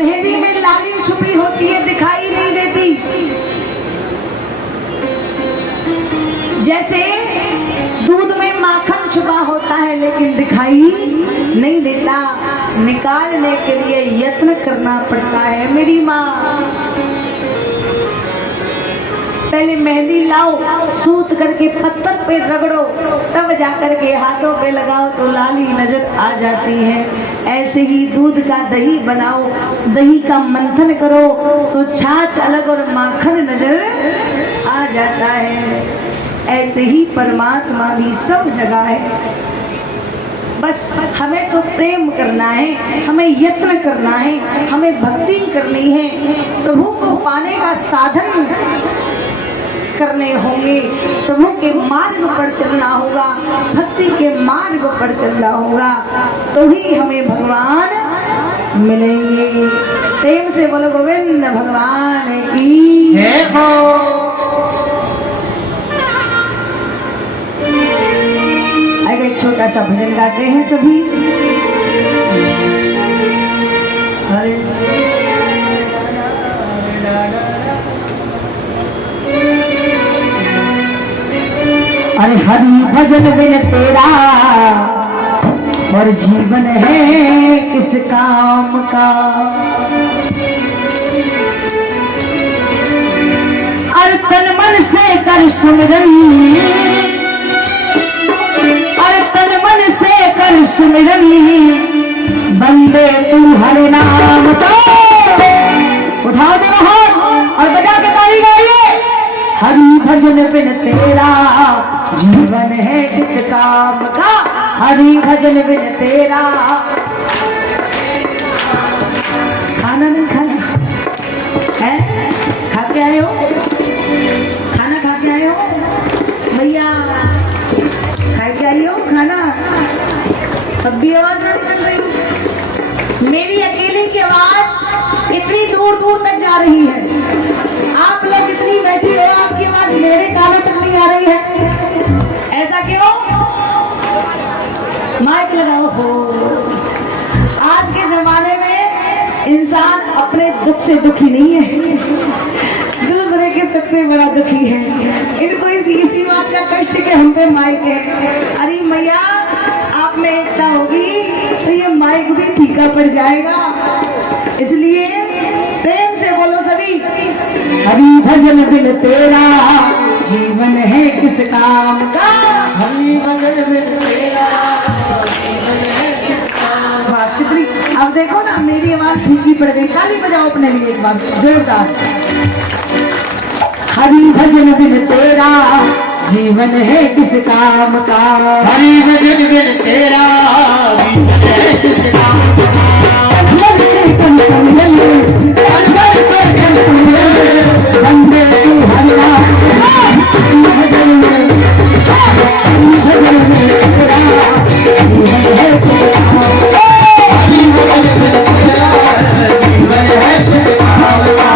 मेहंदी में लाली छुपी होती है, दिखाई नहीं देती। जैसे दूध में माखन छुपा होता है लेकिन दिखाई नहीं देता, निकालने के लिए यत्न करना पड़ता है। मेरी माँ पहले मेहंदी लाओ, सूत करके पत्थर पे रगड़ो, तब जाकर के हाथों पे लगाओ तो लाली नजर आ जाती है। ऐसे ही दूध का दही बनाओ, दही का मंथन करो तो छाछ अलग और माखन नजर आ जाता है। ऐसे ही परमात्मा भी सब जगह है, बस हमें तो प्रेम करना है, हमें यत्न करना है, हमें भक्ति करनी है, प्रभु को पाने का साधन करने होंगे, प्रभु के मार्ग पर चलना होगा, भक्ति के मार्ग पर चलना होगा, तो ही हमें भगवान मिलेंगे। प्रेम से बोलो गोविंद भगवान की जय हो। आइए एक छोटा सा भजन गाते हैं सभी। अरे हरि भजन बिन तेरा और जीवन है किस काम का। अरे तन मन से कर सुमिरन, अरे तन मन से कर सुमिरन, बंदे तू हरि नाम का। उठाओ दोनों हाथ और बजा के ताली गाइए। हरि भजन बिन तेरा जीवन है किस काम का, हरि भजन बिन तेरा। खाना नहीं खाना है, खा के आए हो, खाना खा के आए हो भैया, खा के आई हो खाना, तब भी आवाज ना निकल रही। मेरी अकेले की आवाज इतनी दूर दूर तक जा रही है, आप लोग इतनी बैठी हो, आपकी आवाज मेरे कानों तक नहीं आ रही है। ऐसा क्यों? माइक लगाओ हो। आज के जमाने में इंसान अपने दुख से दुखी नहीं है, दूसरे के सुख से बड़ा दुखी है। इनको इसी बात का कष्ट के हम पे माइक है। अरे मैया आप में एकता होगी तो ये माइक भी फीका पड़ जाएगा, इसलिए प्रेम से बोलो सभी। हरि भजन बिन तेरा जीवन है किस काम का, हरि भजन बिन तेरा जीवन है किस काम का। कितनी अब देखो ना मेरी आवाज फीकी पड़ गई, ताली बजाओ अपने लिए एक बार जोरदार। हरि भजन बिन तेरा जीवन है किस काम का, हरि भजन बिन तेरा जीवन है किस काम का। लग से कम समझल, अलवर से कम समझल, बंदे तू हरि नाम का। हरि भजन बिन तेरा जीवन है किस काम का, हरि भजन बिन तेरा जीवन है किस काम का।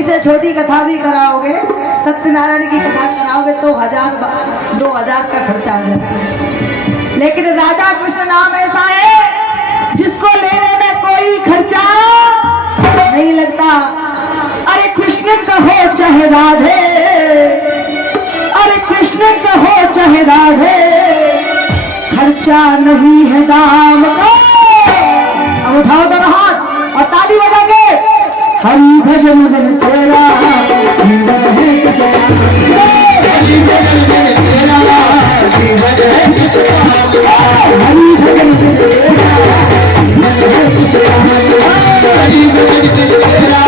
थोड़ी से छोटी कथा भी कराओगे, सत्यनारायण की कथा कराओगे तो 2000 का खर्चा आ जाता है। लेकिन राधा कृष्ण नाम ऐसा है जिसको लेने में कोई खर्चा नहीं लगता। अरे कृष्ण कहो चाहे राधे, अरे कृष्ण कहो चाहे राधे, खर्चा नहीं है नाम का। अब उठाओ दोनों हाथ और ताली बजा के हरि भजन जन तेरा, हरि भजन जन तेरा, हरि भजन जन तेरा, हरि भजन जन तेरा।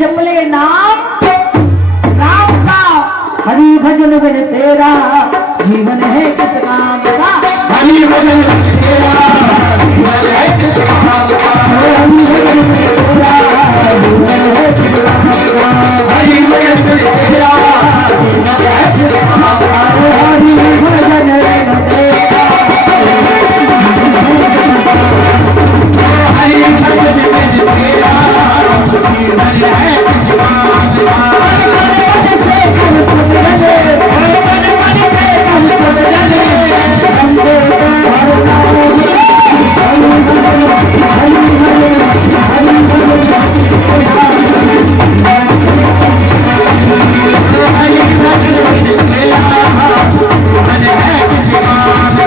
जपले नाम राम का, हरि भजन बिन तेरा जीवन है किस काम का। हरि भजन बिन तेरा जीवन है किस काम का, हरि भजन बिन तेरा जीवन है किस काम का, हरि भजन बिन तेरा जीवन है किस काम का, हरि भजन बिन तेरा, हरि भजन बिन तेरा जीवन है किस काम का।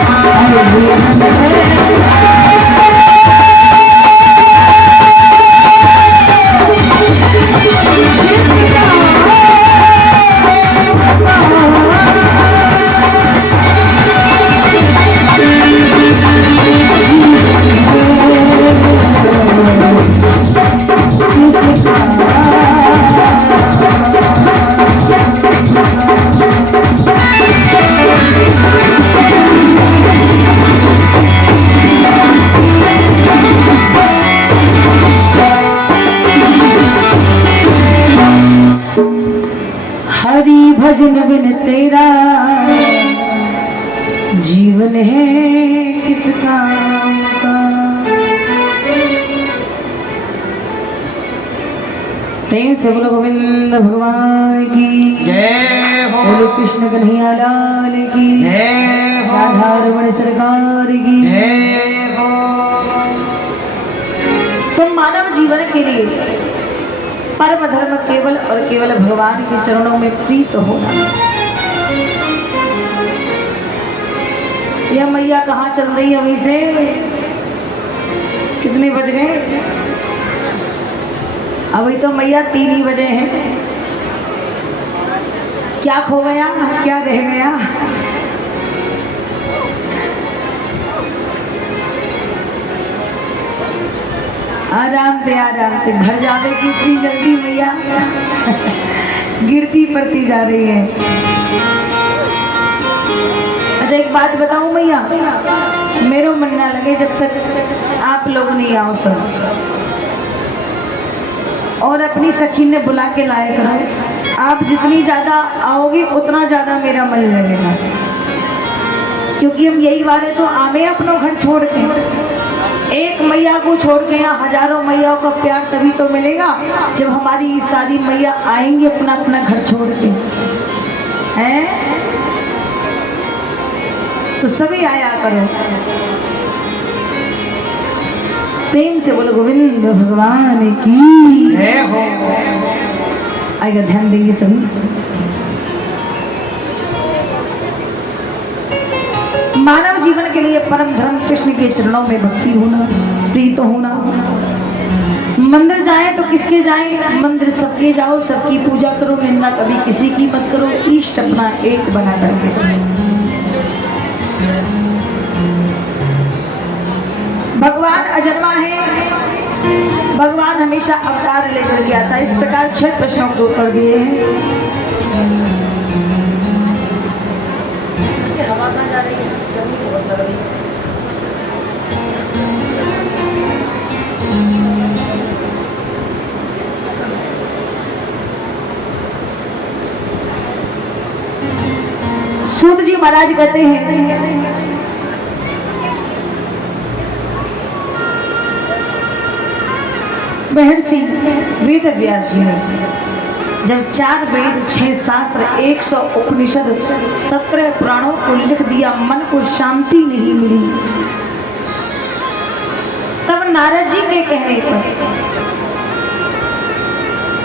भजन बिन तेरा जीवन है किस काम का। प्रेम से बोलो गोविंद भगवान की जय हो, बोलो कृष्ण कन्हैया लाल की जय हो, राधा रमण सरकार की जय हो। तो मानव जीवन के लिए परम धर्म केवल और केवल भगवान के चरणों में प्रीत होना। यह मैया कहाँ चल रही है अभी से? कितने बज गए? अभी तो मैया 3 ही बजे हैं। क्या खो गया, क्या रह गया? आराम से घर जाने की इतनी जल्दी मैया गिरती पड़ती जा रही है। अच्छा एक बात बताऊं मैया, मेरा मन ना लगे जब तक आप लोग नहीं आओ सब, और अपनी सखी ने बुला के लाए करो। आप जितनी ज्यादा आओगे उतना ज्यादा मेरा मन लगेगा, क्योंकि हम यही वाले तो आवे अपनों घर छोड़ के। एक मैया को छोड़ के यहाँ हजारों मैयाओं का प्यार तभी तो मिलेगा जब हमारी सारी मैया आएंगी अपना अपना घर छोड़ के, हैं? तो सभी आया करो, प्रेम से बोलो गोविंद भगवान की है हो। आएगा, ध्यान देंगे सभी। मानव जीवन के लिए परम धर्म कृष्ण के चरणों में भक्ति होना, प्रीत होना। मंदिर जाए तो किसके जाए? मंदिर सबके जाओ, सबकी पूजा करो, निंदा कभी किसी की मत करो, इष्ट अपना एक बना करके। भगवान अजन्मा है, भगवान हमेशा अवतार लेकर के आता है। इस प्रकार 6 प्रश्नों के उत्तर दिए हैं। हवा कहाँ जा रही है? गर्मी बहुत लग रही है। सूत जी महाराज कहते हैं, महर्षि वेद व्यास जी ने जब 4 वेद 6 शास्त्र 100 उपनिषद 17 पुराणों को लिख दिया, मन को शांति नहीं मिली, तब नारद जी के कहने पर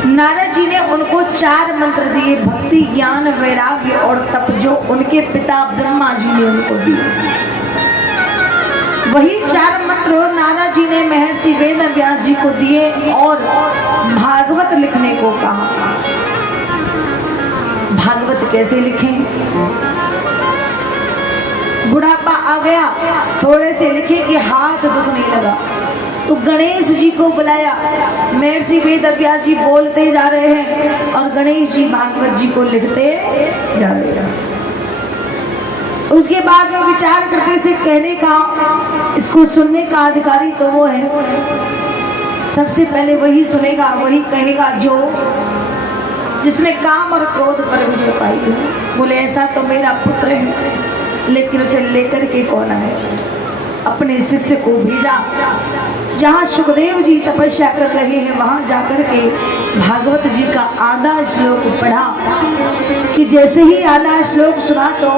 नारद जी ने उनको 4 मंत्र दिए, भक्ति, ज्ञान, वैराग्य और तप, जो उनके पिता ब्रह्मा जी ने उनको दिए। वही 4 मंत्र नारद जी ने महर्षि वेद व्यास जी को दिए और भागवत लिखने को कहा। भागवत कैसे लिखें? बुढ़ापा आ गया, थोड़े से लिखे कि हाथ दुखने लगा, तो गणेश जी को बुलाया। महर्षि वेद व्यास जी बोलते जा रहे हैं और गणेश जी भागवत जी को लिखते जा रहे हैं। उसके बाद में विचार करते से कहने का, इसको सुनने का अधिकारी तो वो है, सबसे पहले वही सुनेगा, वही कहेगा जो जिसने काम और क्रोध पर विजय पाई हो। बोले ऐसा तो मेरा पुत्र है, लेकिन उसे लेकर के कौन आए? अपने शिष्य को भेजा, जहाँ सुखदेव जी तपस्या कर रहे हैं वहां जाकर के भागवत जी का आधा श्लोक पढ़ा कि जैसे ही आधा श्लोक सुना तो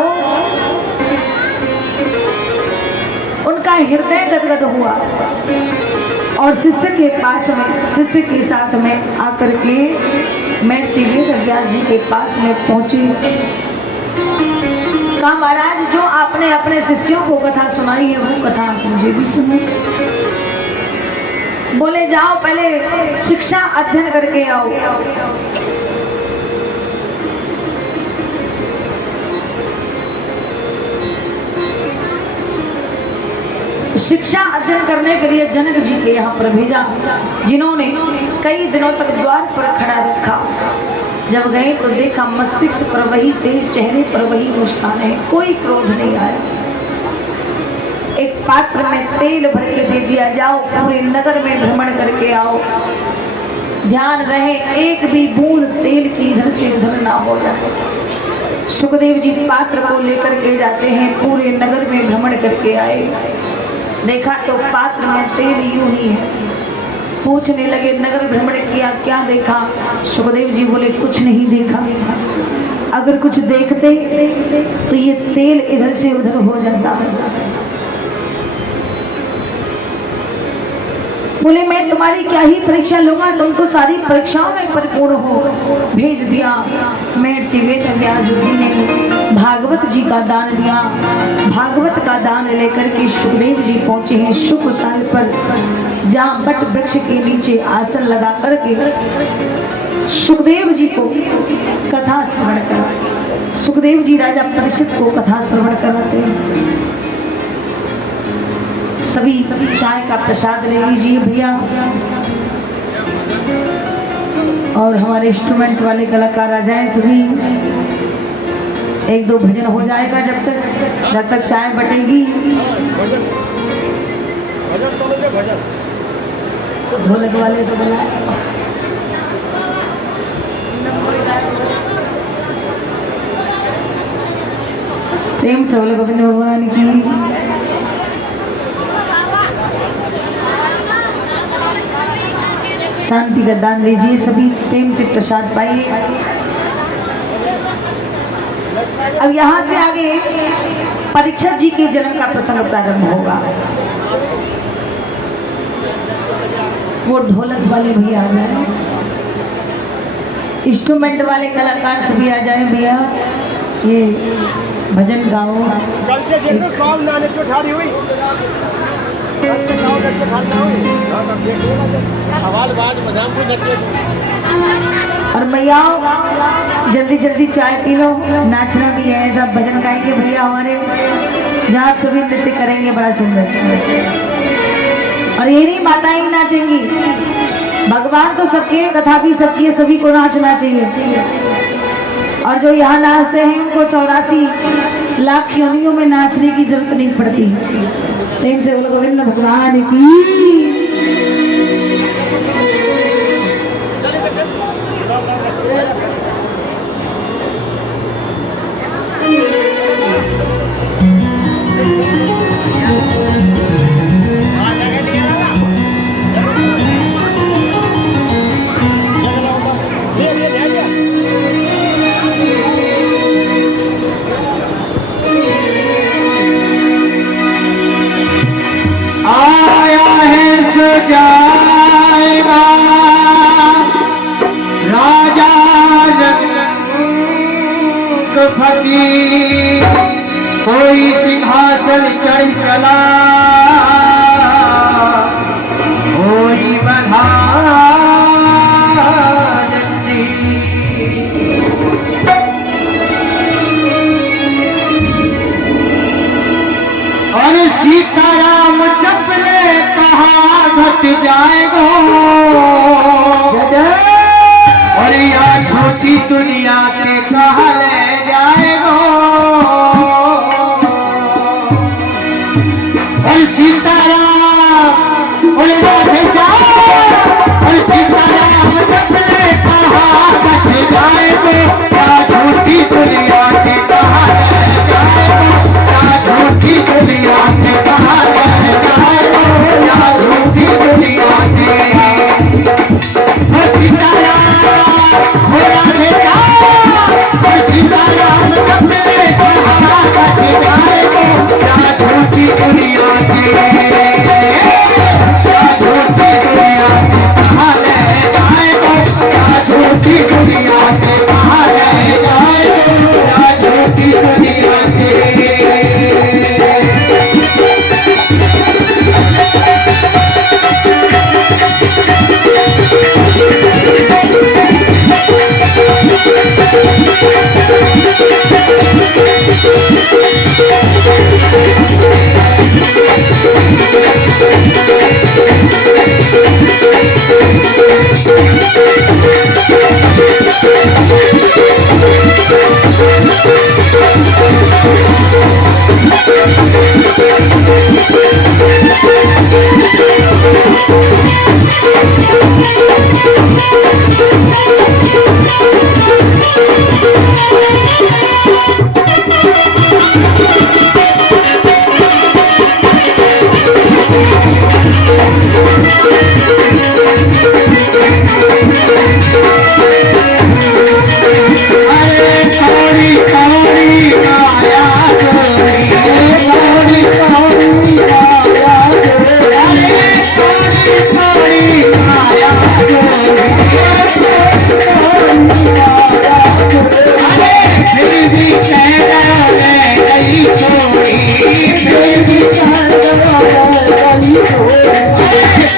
उनका हृदय गदगद हुआ और शिष्य के पास में, शिष्य के साथ में आकर के महर्षि वेद व्यास जी के पास में पहुंचे। कहा महाराज, जो आपने अपने शिष्यों को कथा सुनाई है वो कथा मुझे भी सुनो। बोले जाओ पहले शिक्षा अध्ययन करके आओ। शिक्षा अध्ययन करने के लिए जनक जी के यहाँ पर भेजा, जिन्होंने कई दिनों तक द्वार पर खड़ा रखा। जब गए तो देखा मस्तिष्क पर वही तेज, चेहरे पर वही मुस्कान है, कोई क्रोध नहीं आया। एक पात्र में तेल भर के दे दिया, जाओ पूरे नगर में भ्रमण करके आओ, ध्यान रहे एक भी बूंद तेल की इधर से उधर ना हो जाए। सुखदेव जी पात्र को लेकर के जाते हैं, पूरे नगर में भ्रमण करके आए। देखा तो पात्र में तेल यूं ही है। पूछने लगे नगर भ्रमण किया, क्या देखा? सुखदेव जी बोले कुछ नहीं देखा, अगर कुछ देखते तो ये तेल इधर से उधर हो जाता। बोले मैं तुम्हारी क्या ही परीक्षा लूंगा, तुम तो सारी परीक्षाओं में परिपूर्ण हो। भेज दिया। महर्षि वेद व्यास जी ने भागवत जी का दान दिया। भागवत का दान लेकर के सुखदेव जी पहुंचे हैं शुक स्थल पर, जहाँ बट वृक्ष के नीचे आसन लगा करके सुखदेव जी को कथा श्रवण करा। सुखदेव जी राजा परीक्षित को कथा श्रवण कराते हैं। सभी चाय का प्रसाद ले लीजिए भैया। और हमारे इंस्ट्रूमेंट वाले कलाकार आ जाएं सभी। एक दो भजन हो जाएगा जब तक चाय बटेगी। ढोलक वाले तो बुलाए। प्रेम से बोले गोविंद भगवान की। शांति का दान दीजिए सभी, प्रेम से प्रसाद पाइए। अब यहाँ से आगे परीक्षक जी के जन्म का प्रसंग प्रारंभ होगा। वो ढोलक वाले भी आ जाए, इंस्ट्रूमेंट वाले कलाकार सभी आ जाए भैया। ये भजन गाओ। और भैया जल्दी जल्दी चाय पी लो, नाचना भी है, सब भजन गाएंगे भैया हमारे, जहाँ आप सभी नृत्य करेंगे बड़ा सुंदर। और ये नहीं माताएं ही नाचेंगी, भगवान तो सबके हैं, कथा भी सबकी है, सभी को नाचना चाहिए। और जो यहाँ नाचते हैं उनको 84 लाख योनियों में नाचने की जरूरत नहीं पड़ती। प्रेम से बोलो गोविंद भगवान की। जाएगा राजा रंग फकीर, कोई सिंहासन चढ़ चला, कोई बंधा और सीताराम चपले घट जाएगा और या छोटी दुनिया के कहा ले जाएगा। और सीताराम और राधे श्याम और सीताराम चपले कहा घट जाएगा, या छोटी दुनिया के कहा ले जाएगा, या छोटी दुनिया के कहा ले जाएगा, या छोटी दुनिया के। सीताराम हो राधे श्याम और सीताराम चपले कहा घट जाएगा, या छोटी दुनिया के, या छोटी दुनिया के कहा ले जाएगा, या छोटी दुनिया के कहा ले जाएगा, या छोटी दुनिया के।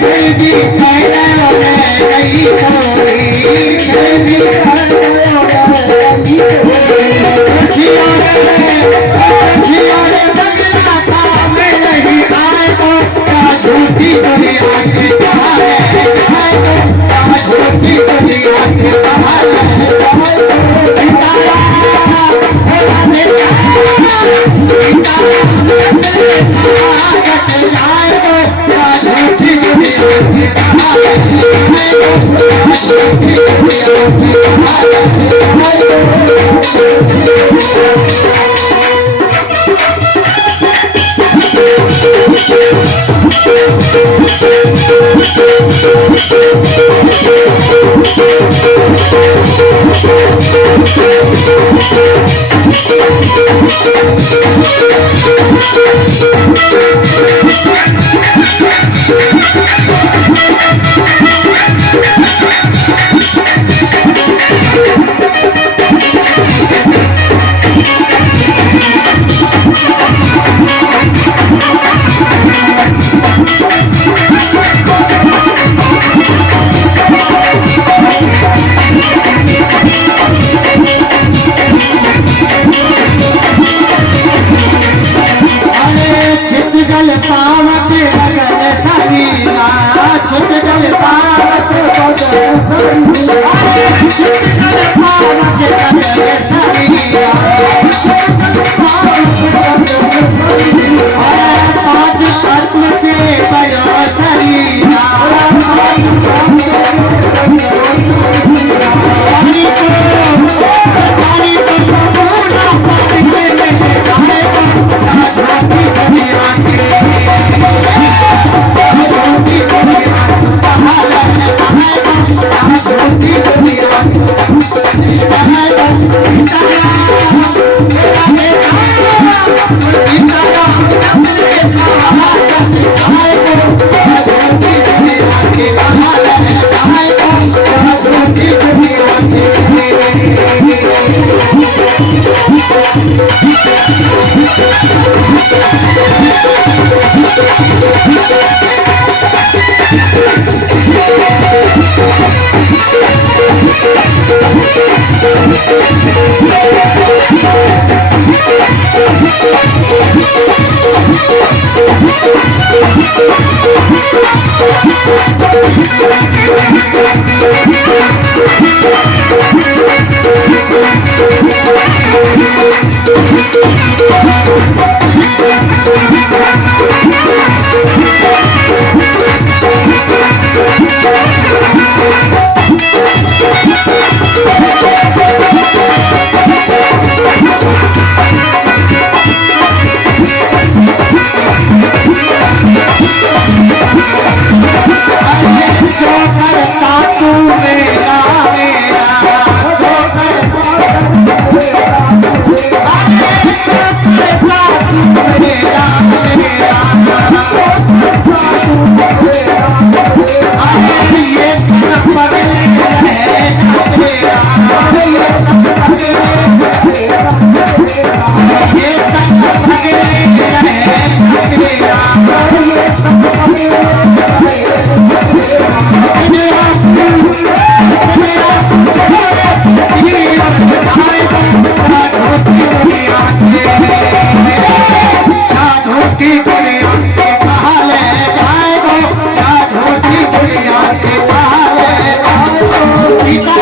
Baby सीता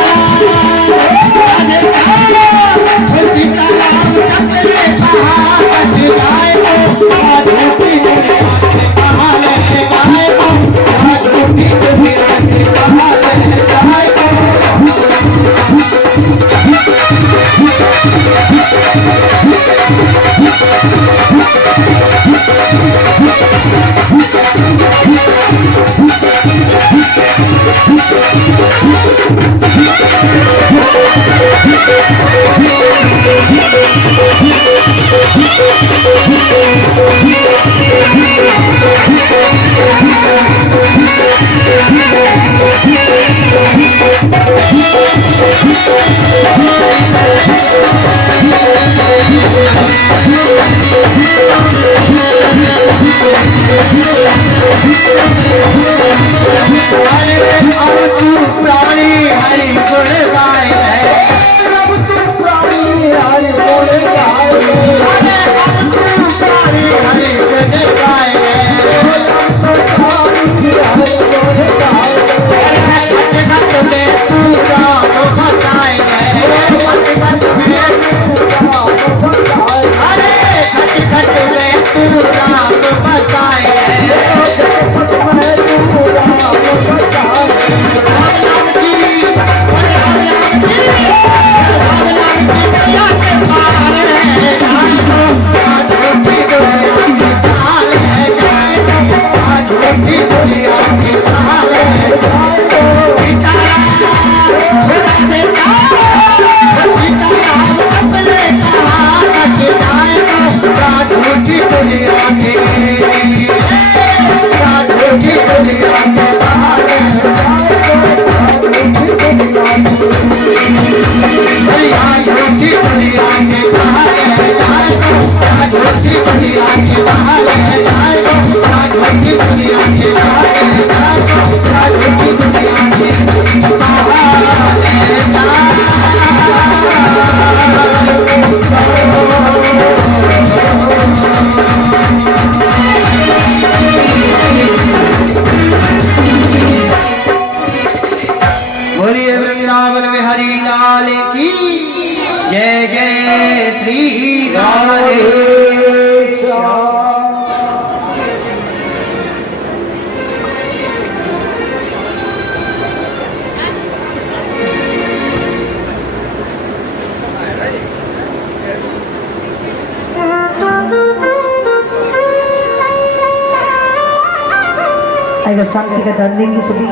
जाएगा, शांति का दान देंगे सभी।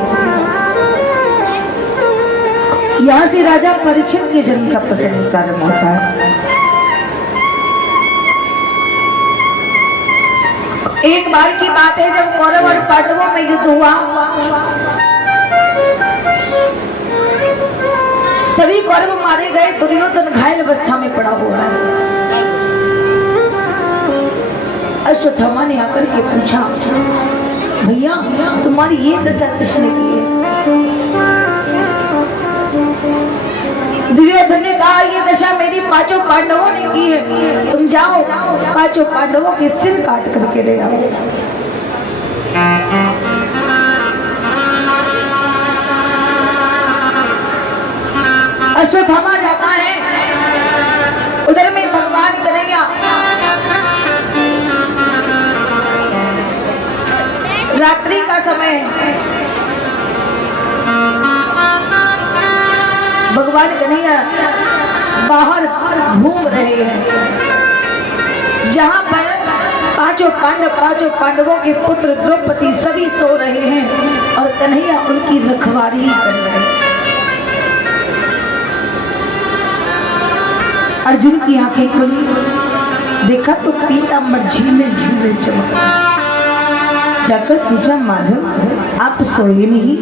यहाँ से राजा परीक्षित के जन्म का प्रसंग प्रारंभ होता है। एक बार की बात है जब कौरव और पांडवों में युद्ध हुआ, सभी कौरव मारे गए, दुर्योधन घायल अवस्था में पड़ा हुआ है। अश्वत्थामा ने आकर के पूछा, भैया तुम्हारी ये दशा किसने की है? दुर्योधन ने कहा, ये दशा मेरी पांचों पांडवों ने की है। तुम जाओ पांचों पांडवों के सिर काट करके ले आओ। अश्वत्थामा जाता है, उधर में भगवान कन्हैया रात्रि का समय है, भगवान कन्हैया बाहर घूम रहे हैं, जहां पर पांचों पांडवों के पुत्र द्रौपदी सभी सो रहे हैं और कन्हैया उनकी रखवाली कर रहे हैं। अर्जुन की आंखें खुली, देखा तो पीतांबर झिलमिल झिलमिल चमक रहा। जाकर पूछा, माधव आप सोए नहीं?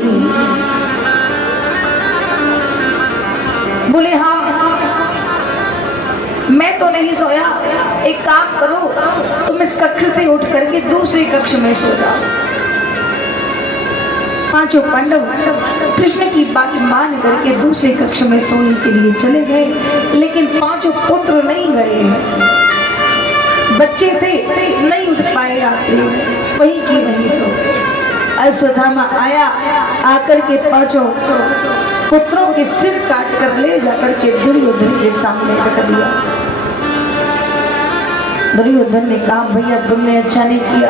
बोले हाँ मैं तो नहीं सोया। एक काम करो, तुम इस कक्ष से उठ करके दूसरे कक्ष में सो जाओ। पांचों पांडव कृष्ण की बात मान करके दूसरे कक्ष में सोने के लिए चले गए, लेकिन पांचों पुत्र नहीं गए। बच्चे थे, नहीं उठ पाए, रात्रि वहीं की वहीं सो। अश्वत्थामा आया, आकर के पांचों पुत्रों के सिर काट कर ले जाकर के दुर्योधन के सामने रख दिया। दुर्योधन ने कहा, भैया तुमने अच्छा नहीं किया,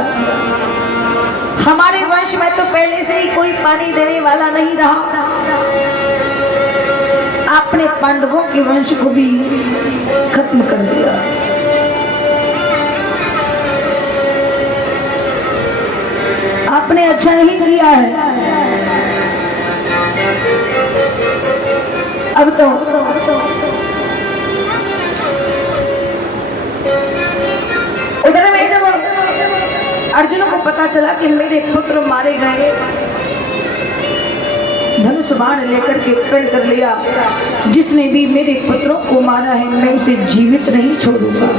हमारे वंश में तो पहले से ही कोई पानी देने वाला नहीं रहा, आपने पांडवों के वंश को भी खत्म कर दिया। आपने अच्छा नहीं किया है। अब तो उधर में जब अर्जुन को पता चला कि मेरे पुत्र मारे गए, धनुष बाण लेकर के प्रण कर लिया, जिसने भी मेरे पुत्रों को मारा है मैं उसे जीवित नहीं छोड़ूंगा।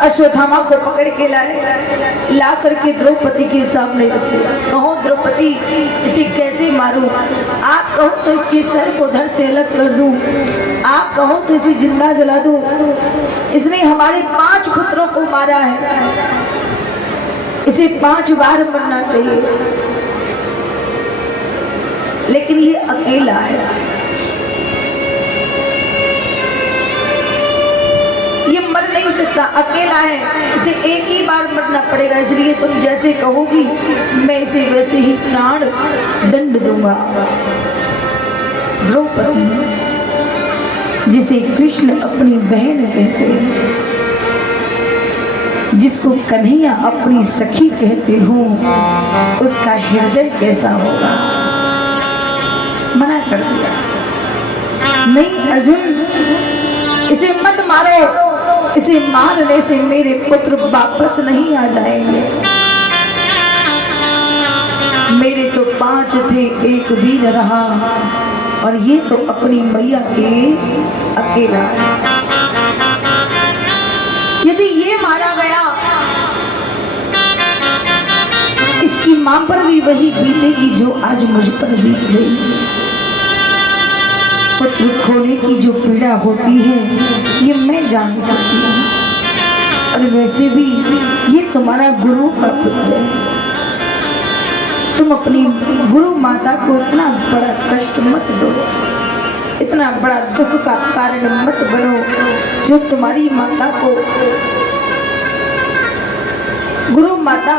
अश्वत्थामा को पकड़ के लाए, ला करके द्रौपदी के सामने रख दिया। कहो द्रौपदी इसे कैसे मारूं? आप कहो तो इसके सर को धड़ से अलग कर दूं, आप कहो तो इसे जिंदा जला दूं। इसने हमारे 5 पुत्रों को मारा है, इसे 5 बार मरना चाहिए, लेकिन ये अकेला है, ये मर नहीं सकता, अकेला है, इसे एक ही बार मरना पड़ेगा। इसलिए तुम जैसे कहोगी मैं इसे वैसे ही प्राण दंड दूंगा। द्रौपदी जिसे कृष्ण अपनी बहन कहते हैं, जिसको कन्हैया अपनी सखी कहते हो, उसका हृदय कैसा होगा? मना कर दिया, नहीं अर्जुन इसे मत मारो, इसे मारने से मेरे पुत्र वापस नहीं आ जाएंगे। मेरे तो 5 थे, एक भी न रहा, और ये तो अपनी मैया के अकेला है। यदि ये मारा गया, इसकी मां पर भी वही बीतेगी जो आज मुझ पर बीत गई। पुत्र खोने की जो पीड़ा होती है ये मैं जान सकती हूँ, और वैसे भी ये तुम्हारा गुरु का पुत्र है। तुम अपनी गुरु माता को इतना बड़ा कष्ट मत दो, इतना बड़ा दुख का कारण मत बनो जो तुम्हारी माता को, गुरु माता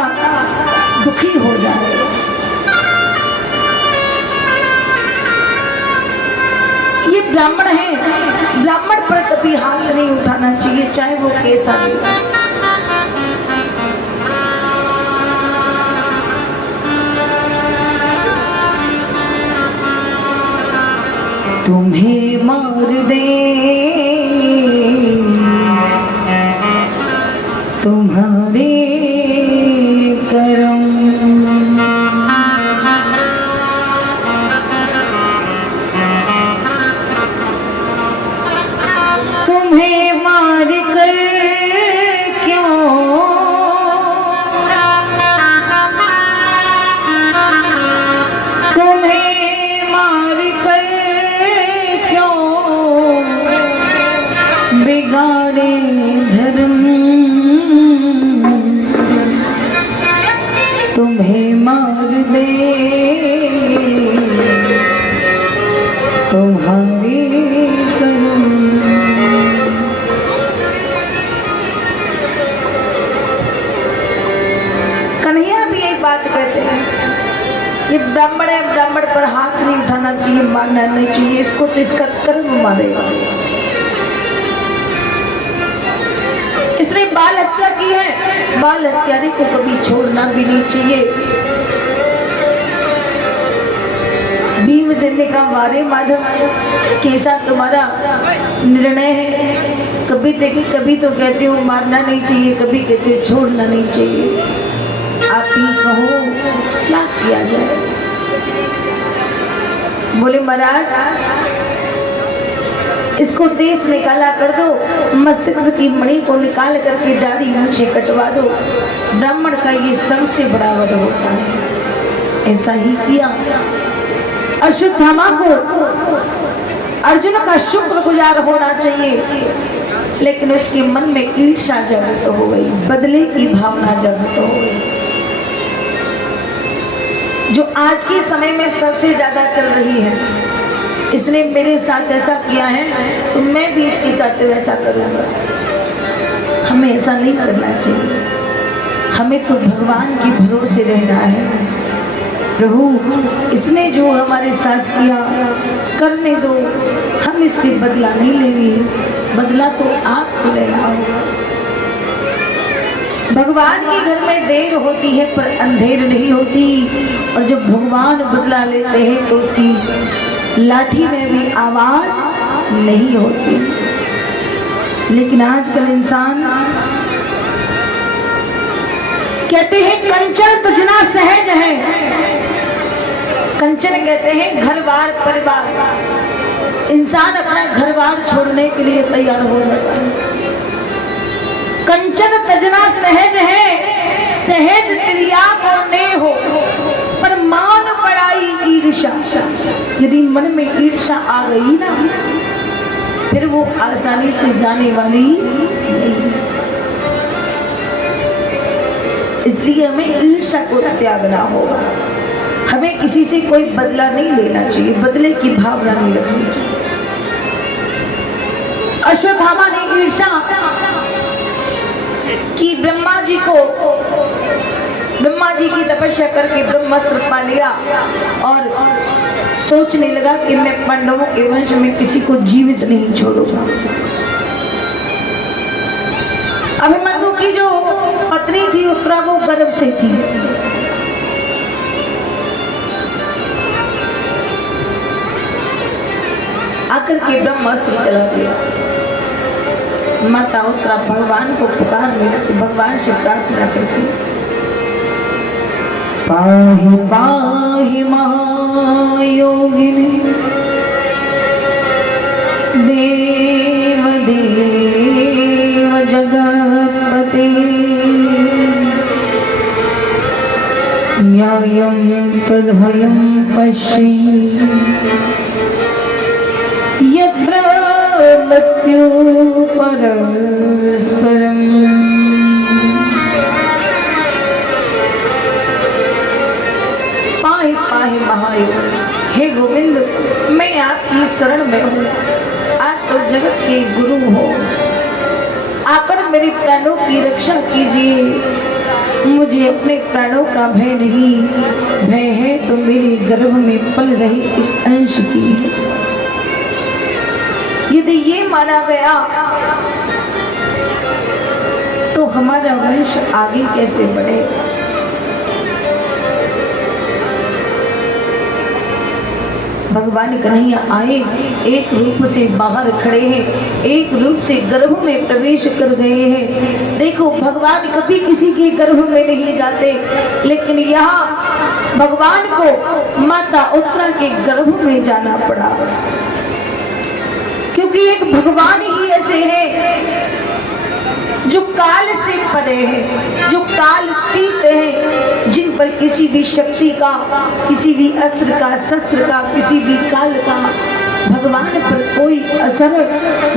दुखी हो जाए। ये ब्राह्मण है, ब्राह्मण पर कभी हाथ नहीं उठाना चाहिए, चाहे वो कैसा भी। तुम्हें मार दे तुम्हारे करम। तुम्हें मार कर क्यों तुम्हें मार कर क्यों बिगाड़े धर्म। तुम्हें मार दे तुम्हारे करम। कन्हैया भी एक बात कहते हैं, ये ब्राह्मण है, ब्राह्मण पर हाथ नहीं उठाना चाहिए, मारना नहीं चाहिए, इसको तो इसका कर्म मारेगा। इसने बाल हत्या की है, बाल हत्यारे को कभी छोड़ना भी नहीं चाहिए। भीमसेन ने कहा, वारे माधव कैसा तुम्हारा निर्णय है? कभी तो कहते हो मारना नहीं चाहिए, कभी कहते हो छोड़ना नहीं चाहिए। आप ही कहो क्या किया जाए? बोले महाराज, इसको देश निकाला कर दो, मस्तिष्क की मणि को निकाल करके दाढ़ी मूछें कटवा दो। ब्राह्मण का ये सबसे बड़ा वध होता है। ऐसा ही किया। अश्वत्थामा को अर्जुन का शुक्रगुजार होना चाहिए, लेकिन उसके मन में ईर्ष्या जागृत हो गई, बदले की भावना जागृत हो गई, जो आज के समय में सबसे ज्यादा चल रही है। इसने मेरे साथ ऐसा किया है तो मैं भी इसके साथ वैसा करूंगा। हमें ऐसा नहीं करना चाहिए। हमें तो भगवान के भरोसे रहना है। प्रभु, इसने जो हमारे साथ किया करने दो, हम इससे बदला नहीं लेंगे, बदला तो आपको लेना होगा। भगवान के घर में देर होती है पर अंधेर नहीं होती, और जब भगवान बदला लेते हैं तो उसकी लाठी में भी आवाज नहीं होती। लेकिन आजकल इंसान कहते हैं कंचन तजना सहज है। कंचन कहते हैं घर बार परिवार। इंसान अपना घर बार छोड़ने के लिए तैयार हो जाता है। कंचन तजना सहज है, सहज क्रिया को ने हो, पर मान पड़ाई ईर्षा। यदि मन में ईर्षा आ गई ना, फिर वो आसानी से जाने वाली नहीं। इसलिए हमें ईर्षा को त्यागना होगा। हमें किसी से कोई बदला नहीं लेना चाहिए, बदले की भावना नहीं रखनी चाहिए। अश्वत्थामा ने ईर्षा कि ब्रह्मा जी की तपस्या करके ब्रह्मास्त्र पा लिया, और सोचने लगा कि मैं पांडवों के वंश में किसी को जीवित नहीं छोड़ूंगा। अभिमन्यु की जो पत्नी थी उत्तरा, वो गर्भ से थी। आकर के ब्रह्मास्त्र चला दिया। माता उत्तरा भगवान को पुकारने लगी, भगवान से प्रार्थना करती, पाहि पाहि महायोगिनी देव देव जगत्पते न्यायं तद्भयं पश्येत् यत्र मृत्यु परस्परम्। पाहि पाहि महायोग, हे गोविंद, मैं आपकी शरण में हूँ। आप तो जगत के गुरु हो, आकर मेरे प्राणों की रक्षा कीजिए। मुझे अपने प्राणों का भय नहीं, भय है तो मेरे गर्भ में पल रही इस अंश की। यदि ये माना गया तो हमारा वंश आगे कैसे बढ़ेगा? भगवान कन्हैया आए, एक रूप से बाहर खड़े हैं, एक रूप से गर्भ में प्रवेश कर गए हैं। देखो भगवान कभी किसी के गर्भ में नहीं जाते, लेकिन यहाँ भगवान को माता उत्तरा के गर्भ में जाना पड़ा, क्योंकि एक भगवान ही ऐसे हैं जो काल से परे हैं, जो कालातीत हैं, जिन पर किसी भी शक्ति का, किसी भी अस्त्र का, शस्त्र का, किसी भी काल का भगवान पर कोई असर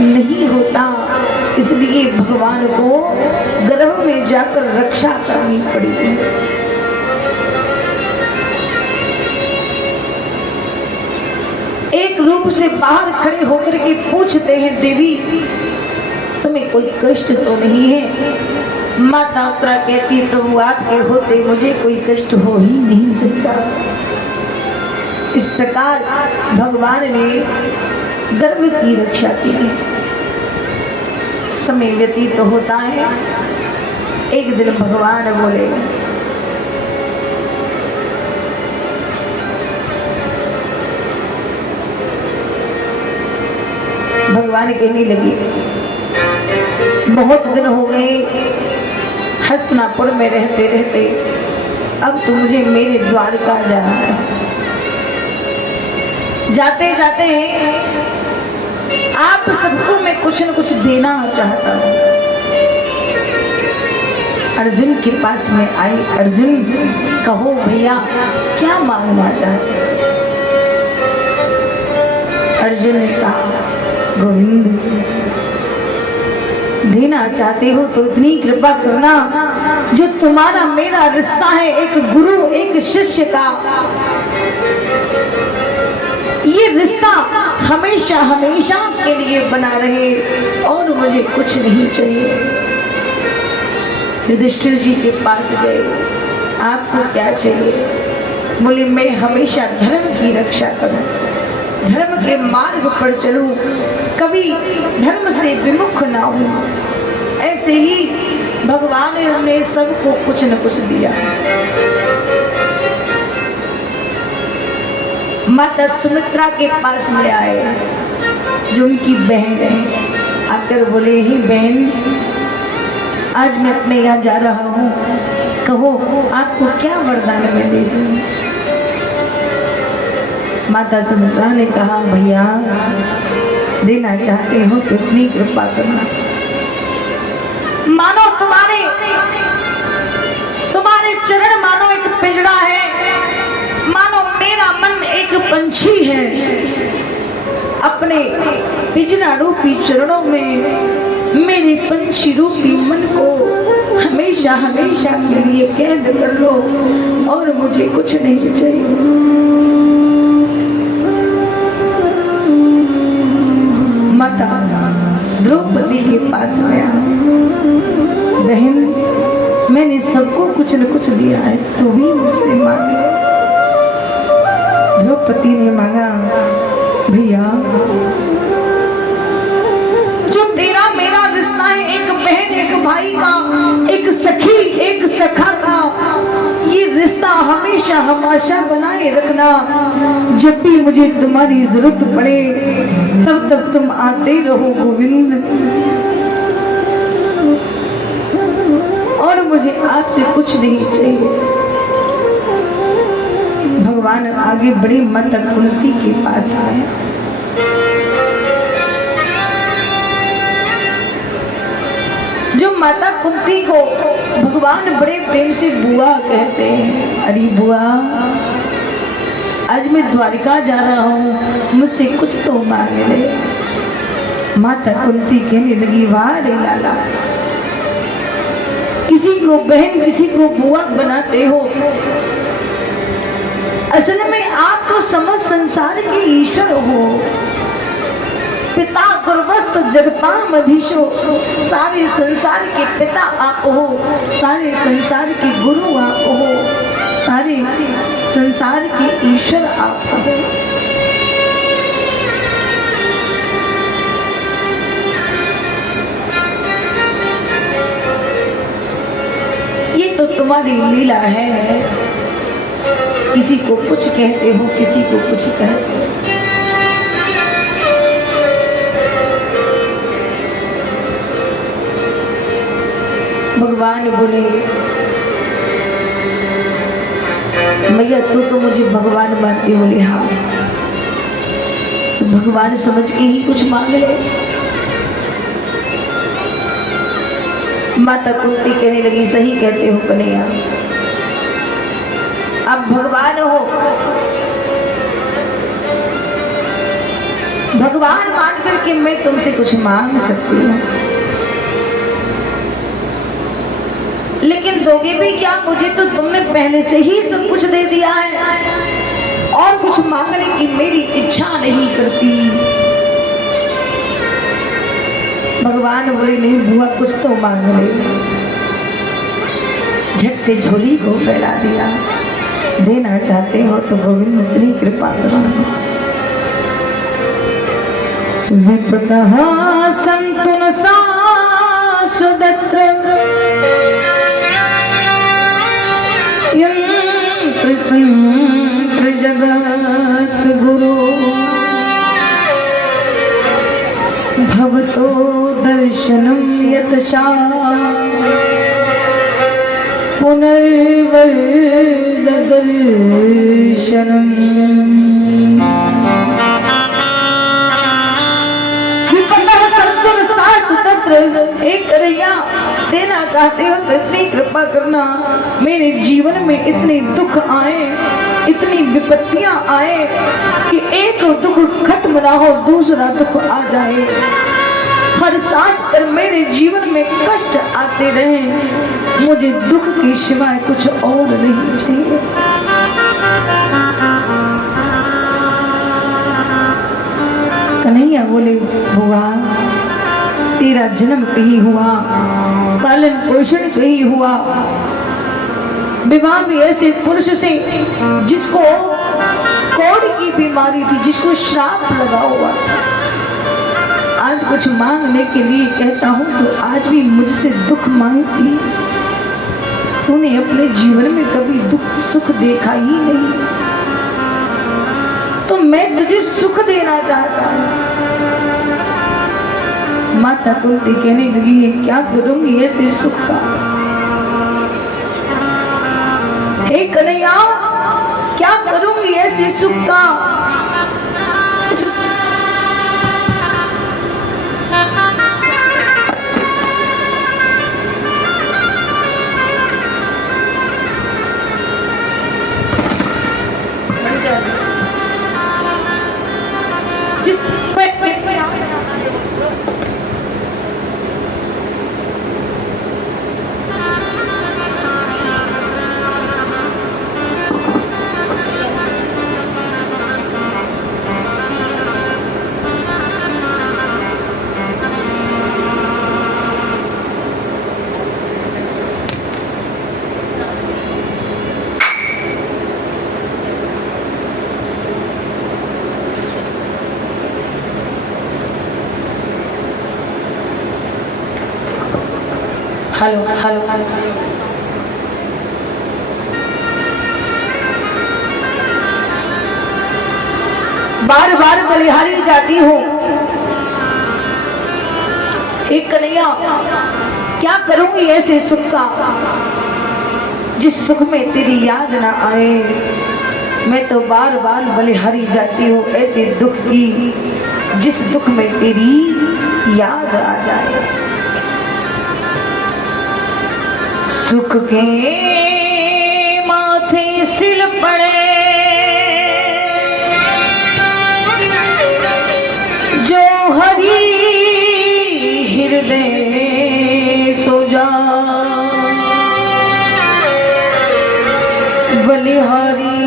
नहीं होता। इसलिए भगवान को गर्भ में जाकर रक्षा करनी पड़ी। एक रूप से बाहर खड़े होकर के पूछते हैं, देवी तुम्हें कोई कष्ट तो नहीं है? माता उत्तरा कहती, प्रभु आपके होते मुझे कोई कष्ट हो ही नहीं सकता। इस प्रकार भगवान ने गर्भ की रक्षा की। समय व्यतीत तो होता है। एक दिन भगवान बोले, भगवान कहने लगी, बहुत दिन हो गए हस्तिनापुर में रहते रहते, अब तो मुझे मेरे द्वारका जाना है। जाते जाते आप सबको मैं कुछ न कुछ देना चाहता हूँ। अर्जुन के पास में आई। अर्जुन कहो भैया क्या मांगना चाहते? अर्जुन ने कहा, गोविंद देना चाहते हो तो इतनी कृपा करना, जो तुम्हारा मेरा रिश्ता है एक गुरु एक शिष्य का, ये रिश्ता हमेशा हमेशा के लिए बना रहे, और मुझे कुछ नहीं चाहिए। युधिष्ठिर जी के पास गए, आपको क्या चाहिए? बोले मैं हमेशा धर्म की रक्षा करूं, धर्म के मार्ग पर चलूं, कभी धर्म से विमुख ना हूं। ऐसे ही भगवान ने सबको कुछ न कुछ दिया। माता सुमित्रा के पास में आए, जो उनकी बहन है, आकर बोले, ही बहन आज मैं अपने यहाँ जा रहा हूँ, कहो आपको क्या वरदान मैं दे दूँ? माता सुमित्रा ने कहा, भैया देना चाहते हो तो इतनी कृपा करना, मानो तुम्हारे चरण मानो एक पिंजड़ा है, मानो मेरा मन एक पंछी है। अपने पिंजड़ा रूपी चरणों में मेरे पंछी रूपी मन को हमेशा हमेशा के लिए कैद कर लो, और मुझे कुछ नहीं चाहिए। माता द्रौपदी के पास गया, बहन मैंने सबको कुछ न कुछ दिया है, तू भी मुझसे मांगे। द्रौपदी ने मांगा, भैया जो तेरा मेरा रिश्ता है एक बहन एक भाई का, एक सखी एक सखा का, ये रिश्ता हमेशा हमेशा बनाए रखना। जब भी मुझे तुम्हारी जरूरत पड़े तब तब तुम आते रहो गोविंद, और मुझे आपसे कुछ नहीं चाहिए। भगवान आगे बढ़े, माता कुंती के पास आए। जो माता कुंती को भगवान बड़े प्रेम से बुआ कहते हैं। अरे बुआ आज मैं द्वारिका जा रहा हूँ, मुझसे कुछ तो मांग ले। माता कुंती कहने लगी, वाह रे लाला, किसी को बहन किसी को बुआ बनाते हो, असल में आप तो समस्त संसार के ईश्वर हो। पिता गुरुवस्त जगताम अधीशो, सारे संसार के पिता आप हो, सारे संसार के गुरु आप हो, सारे संसार के ईश्वर आप हो। ये तो तुम्हारी लीला है, किसी को कुछ कहते हो, किसी को कुछ कहते हो। भगवान बोले, मैया तू तो मुझे भगवान मानती। बोले हाँ, तो भगवान समझ के ही कुछ मांग ले। माता कुंती कहने लगी, सही कहते हो कन्हैया, अब भगवान हो, भगवान मान करके मैं तुमसे कुछ मांग सकती हूँ, लेकिन दोगे भी क्या? मुझे तो तुमने पहले से ही सब कुछ दे दिया है और कुछ मांगने की मेरी इच्छा नहीं करती। भगवान बोले, नहीं बुआ, कुछ तो मांग ले। झट से झोली को फैला दिया। देना चाहते हो तो गोविंद इतनी कृपा करो। विपतः संतुन शाश्वतत्र यंत्र तंत्र जगत गुरु भवतो दर्शनम यतशा पुनर्वद दर्शनम। एक कन्हैया, देना चाहते हो तो इतनी कृपा करना, मेरे जीवन में इतने दुख आए, इतनी विपत्तियां आए कि एक दुख खत्म ना हो दूसरा दुख आ जाए। हर सांस पर मेरे जीवन में कष्ट आते रहे, मुझे दुख के सिवाय कुछ और नहीं चाहिए। कन्हैया बोले, बुआ तेरा जन्म कहीं हुआ, पालन पोषण कहीं हुआ, विवाह भी ऐसे पुरुष से जिसको कोढ़ की बीमारी थी, जिसको श्राप लगा हुआ था। आज कुछ मांगने के लिए कहता हूँ तो आज भी मुझसे दुख मांगती। तूने अपने जीवन में कभी दुख सुख देखा ही नहीं, तो मैं तुझे सुख देना चाहता हूँ। माता कुंती कहने लगी, है क्या करूंगी ऐसे सुख का? हे कन्हैया, क्या करूंगी ऐसे सुख का? हेलो हेलो हेलो, बार बार बलिहारी जाती हूँ। एक कन्हैया, क्या करूंगी ऐसे सुख का जिस सुख में तेरी याद ना आए? मैं तो बार बार बलिहारी जाती हूँ ऐसे दुख की जिस दुख में तेरी याद आ जाए। सुख के माथे सिल पड़े जो हरि हृदय सो जा, बलिहारी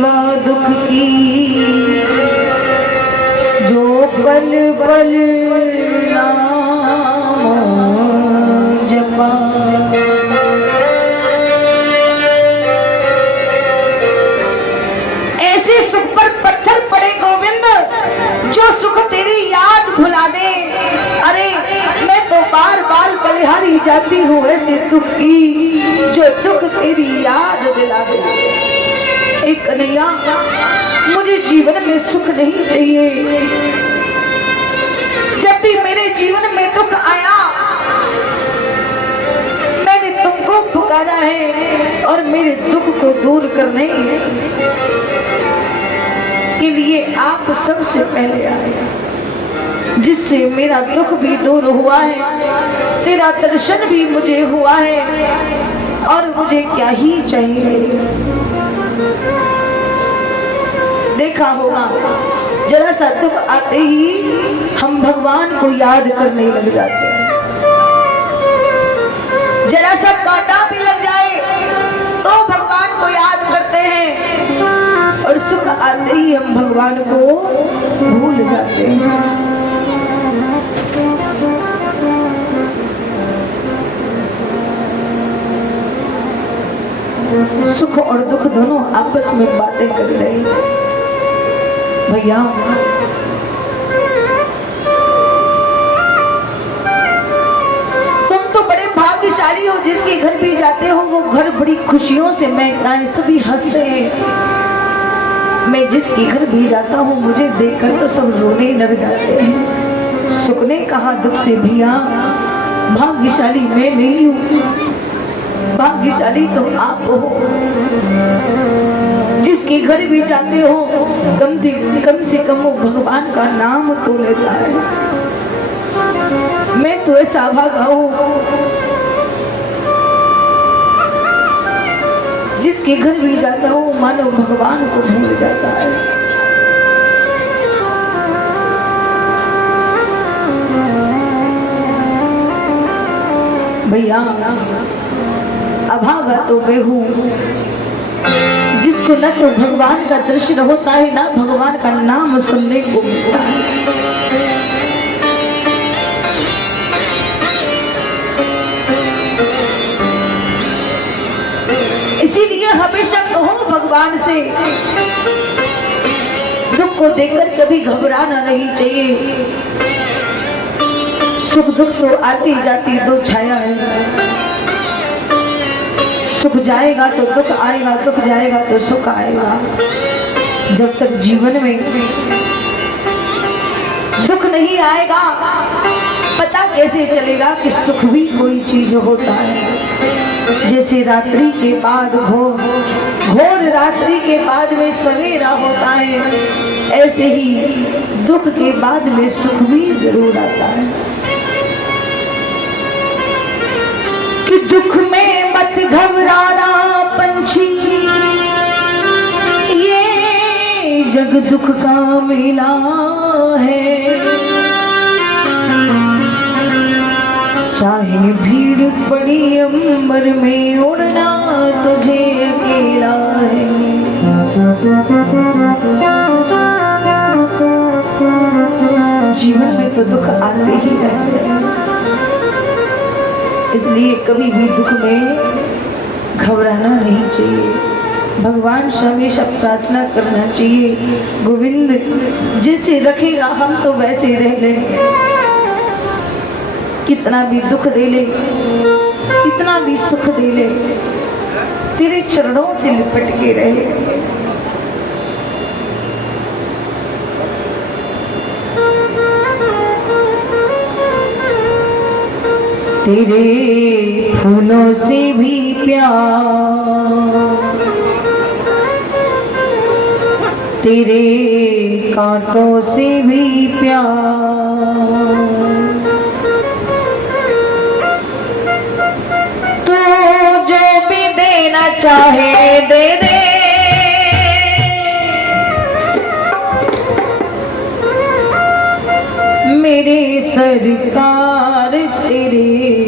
व दुख की जो पल पल नाम जपा। जो सुख तेरी याद भुला दे। अरे मैं तो बार बार बलिहारी जाती हूँ ऐसे दुख की जो दुख तेरी याद दिला दे। एक कन्हैया, मुझे जीवन में सुख नहीं चाहिए। जब भी मेरे जीवन में दुख आया भगाना है और मेरे दुख को दूर करने के लिए आप सबसे पहले आए, जिससे मेरा दुख भी दूर हुआ है, तेरा दर्शन भी मुझे हुआ है, और मुझे क्या ही चाहिए। देखा होगा जरा सा दुख आते ही हम भगवान को याद करने लग जाते हैं, जरा सा कांटा भी लग जाए तो भगवान को याद करते हैं, और सुख आते ही हम भगवान को भूल जाते हैं। सुख और दुख दोनों आपस में बातें कर रहे हैं। भैया तुम तो बड़े भाग्यशाली हो, जिसके घर भी जाते हो वो घर बड़ी खुशियों से महकता है, सभी हंसते हैं। मैं जिसके घर भी जाता हूँ मुझे देखकर तो सब रोने लग जाते हैं। सुख ने कहा दुख से, भैया भाग्यशाली मैं नहीं हूँ, भाग्यशाली तो आप हो, जिसके घर भी जाते हो कम से कम वो भगवान का नाम तो लेता है। मैं तो ऐसा भागा हूँ जिसके घर भी जाता हूँ मानो भगवान को भूल जाता है। भैया अभागा तो मैं हूँ, जिसको न तो भगवान का दर्शन होता है ना भगवान का नाम सुनने को मिलता है। इसीलिए हमेशा कहो भगवान से, दुख को देखकर कभी घबराना नहीं चाहिए। सुख दुख तो आती जाती दो छाया है, सुख जाएगा तो दुख आएगा, दुख जाएगा तो सुख आएगा। जब तक जीवन में दुख नहीं आएगा पता कैसे चलेगा कि सुख भी कोई चीज होता है। जैसे रात्रि के बाद घोर रात्रि के बाद में सवेरा होता है, ऐसे ही दुख के बाद में सुख भी जरूर आता है। कि दुख में मत घबराना पंछी, ये जग दुख का मेला है। चाहे भीड़ पड़ी अंबर में उड़ना तुझे अकेला है। जीवन में तो दुख आते ही रहते हैं, इसलिए कभी भी दुख में घबराना नहीं चाहिए। भगवान से हमेशा प्रार्थना करना चाहिए, गोविंद जैसे रखेगा हम तो वैसे रह गए। कितना भी दुख दे ले, कितना भी सुख दे ले, तेरे चरणों से लिपट के रहे। तेरे फूलों से भी प्यार, तेरे कांटों से भी प्यार, तू जो भी देना चाहे दे दे। मेरे सरकार तेरे